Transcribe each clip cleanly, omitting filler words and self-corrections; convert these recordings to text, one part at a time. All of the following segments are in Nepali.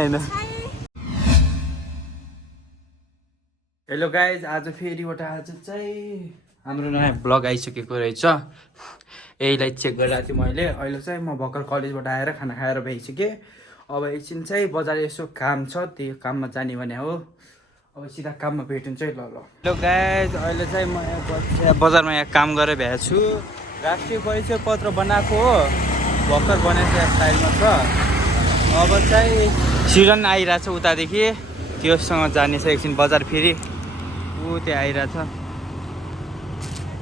हेलो गाइज, आज फेरिबाट आज चाहिँ हाम्रो नयाँ ब्लग आइसकेको रहेछ। यहीलाई चेक गरिरहेको थिएँ मैले। अहिले चाहिँ म भर्खर कलेजबाट आएर खाना खाएर भइसकेँ। अब एकछिन चाहिँ बजार यसो काम छ, त्यो काममा जाने भने हो। अब सिधा काममा भेटिन्छ है। ल हेलो गाइज, अहिले चाहिँ म यहाँ बजारमा यहाँ काम गरेर भ्याएको छु। राष्ट्रिय परिचय पत्र बनाएको हो, भर्खर बनाएको स्टाइलमा छ। अब चाहिँ सिजन आइरहेछ उतादेखि, त्योसँग जाने छ एकछिन बजार फेरि। ऊ त्यो आइरहेछ,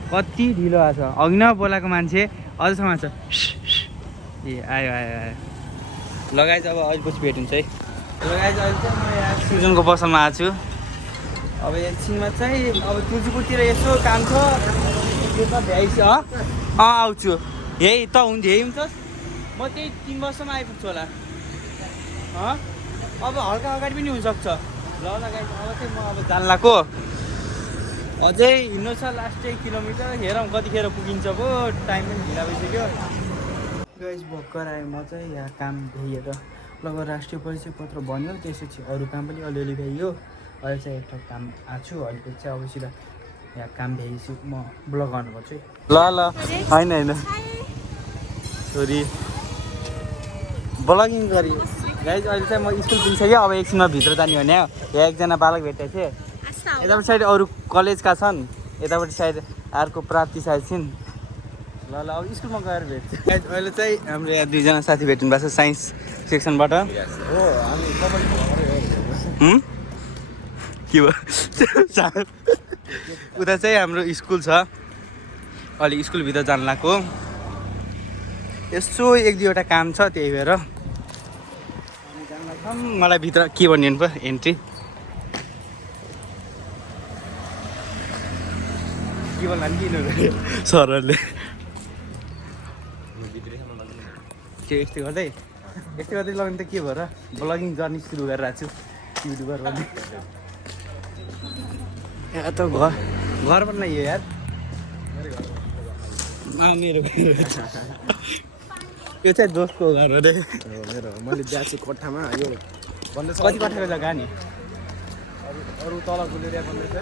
कति ढिलो आएको छ। अघि न बोलाएको मान्छे अझसम्म छ। ए आयो आयो आयो। लगाएछ, अब अहिले पछि भेटिन्छ है। लगाएछ, अहिले चाहिँ म यहाँ सिजनको पसलमा आएको छु। अब एकछिनमा चाहिँ अब तुलसीपुरतिर यसो काम छ, त्यो त भ्याइस। आउँछु। यही त हुन्थ्यो, यही हुन्छ। म त्यही 3 वर्षमा आइपुग्छु होला। अब हल्का अगाडि पनि हुनसक्छ। ल गाइस, अब चाहिँ म अब जान लाग्यो। अझै हिँड्नु छ लास्ट 1 किलोमिटर। हेरौँ कतिखेर पुगिन्छ पो, टाइम पनि ढिला भइसक्यो। गाइस भर्खर आएँ म चाहिँ यहाँ काम भ्याइएर। लगभग राष्ट्रिय परिचय पत्र बन्यो, त्यसपछि अरू काम पनि अलिअलि भ्याइयो। अहिले चाहिँ एउटा काम आएको छु, अलिकति चाहिँ अब सिधा यहाँ काम भ्याइछु। म ब्लग गर्नुपर्छ है। ल होइन होइन छोरी ब्लगिङ गरी। गाइस अहिले चाहिँ म स्कुल पुगिसक्यो। अब एकछिनमा भित्र जाने भने यहाँ एकजना बालक भेटेको थिएँ। यतापट्टि साइड अरू कलेजका छन्, यतापट्टि साइड अर्को प्राप्ति साइड छिन्। ल अब स्कुलमा गएर भेट्छु। अहिले चाहिँ हाम्रो यहाँ 2जना साथी भेट्नु भएको छ साइन्स सेक्सनबाट। हो हामी के भयो उता चाहिँ हाम्रो स्कुल छ, अलि स्कुलभित्र जान लाग्यो। यसो 1-2वटा काम छ, त्यही भएर मलाई भित्र के भनिदिनु पो एन्ट्री के भन्नु किन सरहरूले के यस्तो गर्दै लगाउनु त के भयो र। ब्लगिङ जर्नी सुरु गरिरहेको छु, युट्युबर भन्ने। यहाँ त घर पनि यो यार मेरो यो चाहिँ दोस्तको घर हो रे मेरो। मैले ब्याएको छु कोठामा। यो कति कठाको जग्गा नि अरू तल गुलेरिया बन्दैछ।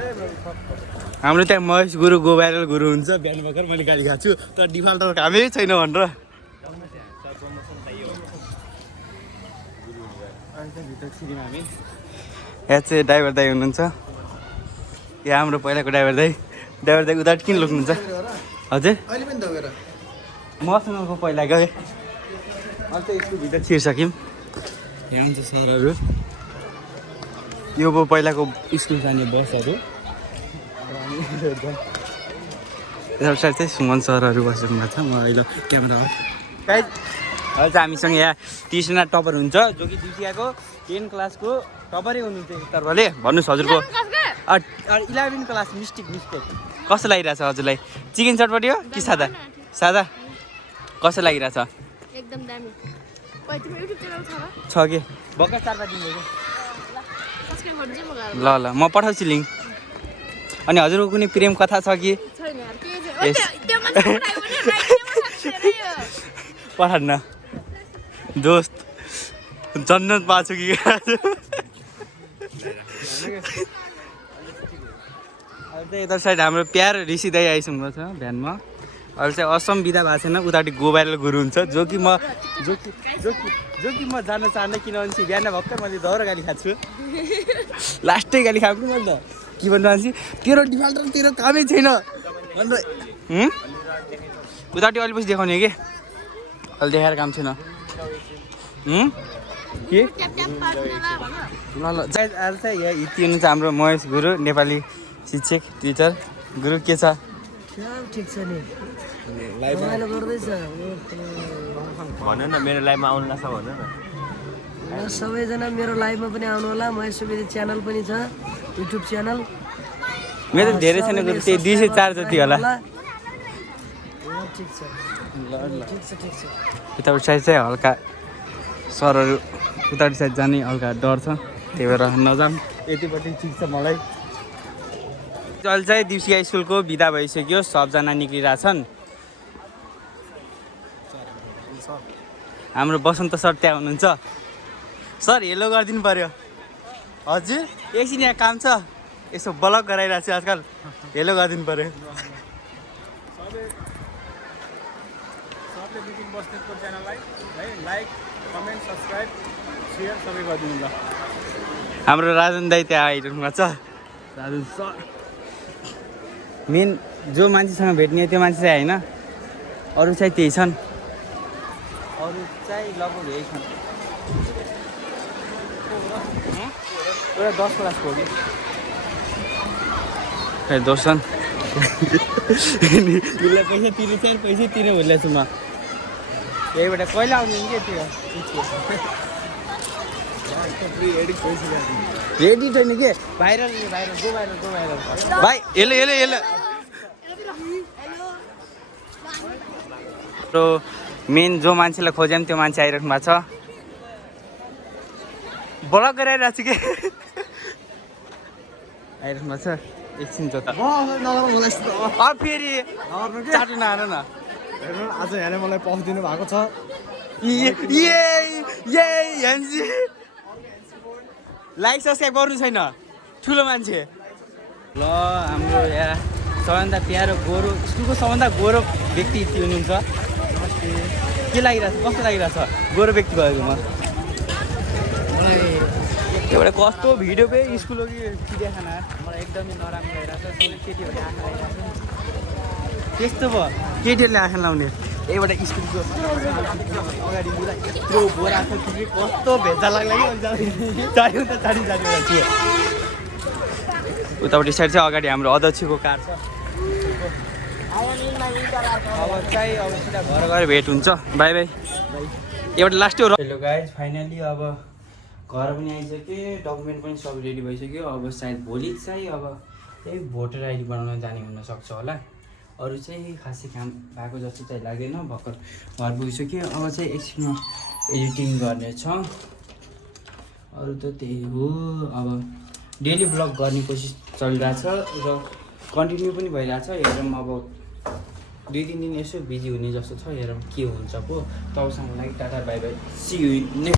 हाम्रो त्यहाँ महेश गुरु गो भाइरल गुरु हुन्छ। बिहान भर्खर मैले गाडी खाएको छु, तर डिफल्टर कामै छैन भनेर। हामी यहाँ चाहिँ ड्राइभर दाइ हुनुहुन्छ। यहाँ हाम्रो पहिलाको ड्राइभर दाइ उता किन लुक्नुहुन्छ हजुर? अहिले पनि दगेर मसँगको पहिला गएँ। अहिले चाहिँ स्कुलभित्र छिर्सक्यौँ। यहाँ हुन्छ सरहरू, यो पो पहिलाको स्कुल जाने बसहरू। यता साइड चाहिँ सुमन सरहरू बसिनु भएको छ। म अहिले क्यामेरा अहिले चाहिँ हामीसँग यहाँ 30जना टपर हुन्छ, जो कि दिसियाको 10 क्लासको टपरै हुनुहुन्छ एक तर्फले। भन्नुहोस् हजुरको 11 क्लास मिस्टेक कस्तो लागिरहेछ हजुरलाई? चिकन चटपटी हो कि सादा? सादा कस्तो लागिरहेछ? एकदम दामी। युट्युब च्यानल छ कि भर्खर 4-5 दिन भयो। सब्स्क्राइब गर्नु चाहिँ म गाह्रो। ल म पठाउँछु लिङ्क। अनि हजुरको कुनै प्रेम कथा छ कि? छैन यार, के छ त्यो मान्छे पठायो भने पठाउन दोस्त जन्नत पाछु कि। अहिले चाहिँ यता साइड हाम्रो प्यार ऋषि दाइ आइसक्नु भएको छ भ्यानमा। अहिले चाहिँ असम बिदा भएको छैन, उतापट्टि गो भाइरल गुरु हुन्छ, जो कि म जान चाहन्न। किनभने बिहान भर्खर मैले दौरा गाली खाएको छु। लास्टै गाली खाएको मैले त के भन्नु मान्छे, तेरो डिफल्टर तेरो कामै छैन भनेर। उतापट्टि अलिपछि देखाउने कि अहिले देखाएर काम छैन के। ल आज चाहिँ यहाँ यति हुनुहुन्छ हाम्रो महेश गुरु, नेपाली शिक्षक टिचर गुरु। के छ? ठिक छ नि, भन न, मेरो लाइभमा आउनु लाग्छ भन न। सबैजना मेरो लाइभमा पनि आउनु होला। महेश सुवेदी च्यानल पनि छ, युट्युब च्यानल। मेरो त धेरै छैन गुरु, त्यही 204 जति होला। ठिक छ ठिक छ। यतापट्टि साइड चाहिँ हल्का सरहरू उतापट्टि साइड जाने हल्का डर छ, त्यही भएर नजाम। यतिपट्टि ठिक छ मलाई। अहिले चाहिँ दिउसिया स्कुलको बिदा भइसक्यो, सबजना निक्लिरहेछन्। हाम्रो बसन्त सर त्यहाँ हुनुहुन्छ। सर हेलो गरिदिनु पर्यो हजुर एकछिन यहाँ काम छ यसो ब्लग गराइरहेको छु आजकल हेलो गरिदिनु पर्यो सबले बिपिन बस्नेतको च्यानललाई है लाइक कमेन्ट सब्सक्राइब सेयर सबै गरिदिनु ल हाम्रो राजन दाई त्यहाँ आइरहनु छ राजन सर मेन जो मान्छेसँग भेट्ने त्यो मान्छे चाहिँ होइन अरू चाहिँ त्यही छन् अरू चाहिँ लगभग यही छन् एउटा 10 क्लासको हो कि खै दोस्छन् उसलाई पैसा तिर्नु चाहिँ पैसा तिर्नु भइरहेको छु म यहीबाट कहिले आउने कि त्यो रेडी छैन के भाइरल गो भाइरल भाइ हेलो तो मेन जो मान्छेलाई खोज्यौँ त्यो मान्छे आइरहनु भएको छ ब्लग गराइरहेको छु कि आइरहनु भएको छ एकछिन जो त फेरि चाटो नआएर न आज यहाँले मलाई पफ दिनु भएको छ लाइक सब्सक्राइब गर्नु छैन ठुलो मान्छे ल हाम्रो यहाँ सबैभन्दा प्यारो गोरो स्कुलको सबैभन्दा गोरो व्यक्ति हुनुहुन्छ के लागिरहेछ कस्तो लागिरहेछ गोरो व्यक्ति भएकोमा एउटा कस्तो भिडियो पे स्कुल हो कि चिडियाखाना मलाई एकदमै नराम्रो लागिरहेछ केटीहरूले आँखा लागिरहेछ त्यस्तो भयो केटीहरूले आँखा लाउने एउटा स्कुलको अगाडि यत्रो बोरा छ कि कस्तो भेजा लाग्ला कि चाँडो त चाँडो छु उतापट्टि साइड चाहिँ अगाडि हाम्रो अध्यक्षको कार छ अब चाहिँ अब सिधा घर गएर भेट हुन्छ बाई बाई एउटा लास्ट हो हेलो गाइज फाइनली अब घर पनि आइसक्यो डकुमेन्ट पनि सब रेडी भइसक्यो अब सायद भोलि चाहिँ अब त्यही भोटर आइडी बनाउन जाने हुनसक्छ होला अरू चाहिँ खासै काम भएको जस्तो चाहिँ लाग्दैन भर्खर घर पुगिसक्यो अब चाहिँ एकछिनमा एडिटिङ गर्ने छ अरू त त्यही हो अब डेली ब्लग गर्ने कोसिस चलिरहेछ र कन्टिन्यू पनि भइरहेछ हेरौँ अब 2-3 दिन यसो बिजी हुने जस्तो छ हेरौँ के हुन्छ पो तबसम्म लागि tata bye bye see you